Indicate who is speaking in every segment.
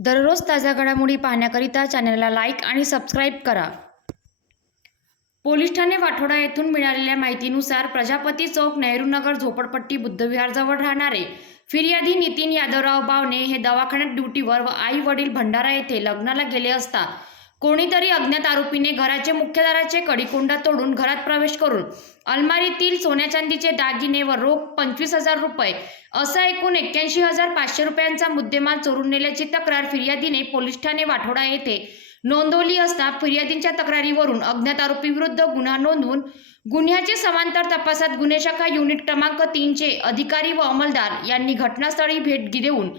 Speaker 1: दररोज ताज्या घडामोडी पाहण्याकरिता चॅनलला लाईक आणि सबस्क्राईब करा. पोलीस ठाणे वाठोडा येथून मिळालेल्या माहितीनुसार प्रजापती चौक नेहरूनगर झोपडपट्टी बुद्धविहारजवळ राहणारे फिर्यादी नितीन यादवराव बावणे हे दवाखान्यात ड्युटीवर व आई वडील भंडारा येथे लग्नाला गेले असता कोणीतरी अज्ञात आरोपीने घराचे मुख्य दाराचे तोडून घरात प्रवेश करून अलमारीतील सोन्या चांदीचे दागिने व रोख पंचवीस हजार रुपये असा एकूण एक्क्याऐंशी हजार पाचशे रुपयांचा मुद्देमाल चोरून नेल्याची तक्रार फिर्यादीने पोलीस ठाणे वाठोडा येथे नोंदवली असता फिर्यादींच्या तक्रारीवरून अज्ञात आरोपीविरुद्ध गुन्हा नोंदवून गुन्ह्याचे समांतर तपासात गुन्हे शाखा युनिट क्रमांक तीनचे अधिकारी व अंमलदार यांनी घटनास्थळी भेट देऊन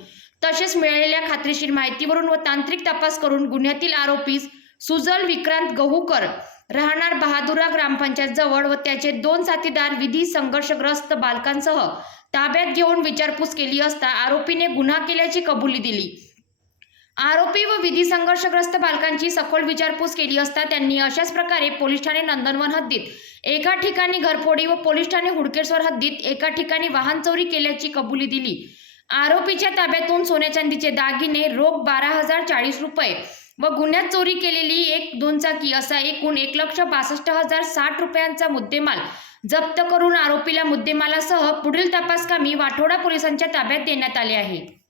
Speaker 1: तसेच मिळालेल्या खात्रीशीर माहितीवरून व तांत्रिक तपास करून गुन्ह्यातील आरोपीस सुजल विक्रांत गहूकर राहणार बहादुरा ग्रामपंचायत जवळ व त्याचे दोन साथीदार विधी संघर्षग्रस्त बालकांसह ताब्यात घेऊन विचारपूस केली असता आरोपीने गुन्हा केल्याची कबुली दिली. आरोपी व विधी संघर्षग्रस्त बालकांची सखोल विचारपूस केली असता त्यांनी अशाच प्रकारे पोलीस ठाणे नंदनवन हद्दीत एका ठिकाणी घरफोडी व पोलीस ठाणे हुडकेश्वर हद्दीत एका ठिकाणी वाहन चोरी केल्याची कबुली दिली. आरोपीच्या ताब्यातून सोन्या चांदीचे दागिने रोख बारा हजार चाळीस रुपये व गुन्ह्यात चोरी केलेली एक दोनचाकी असा एकूण एक लक्ष बासष्ट हजार साठ रुपयांचा मुद्देमाल जप्त करून आरोपीला मुद्देमालासह पुढील तपासकामी वाठोडा पोलिसांच्या ताब्यात देण्यात आले आहे.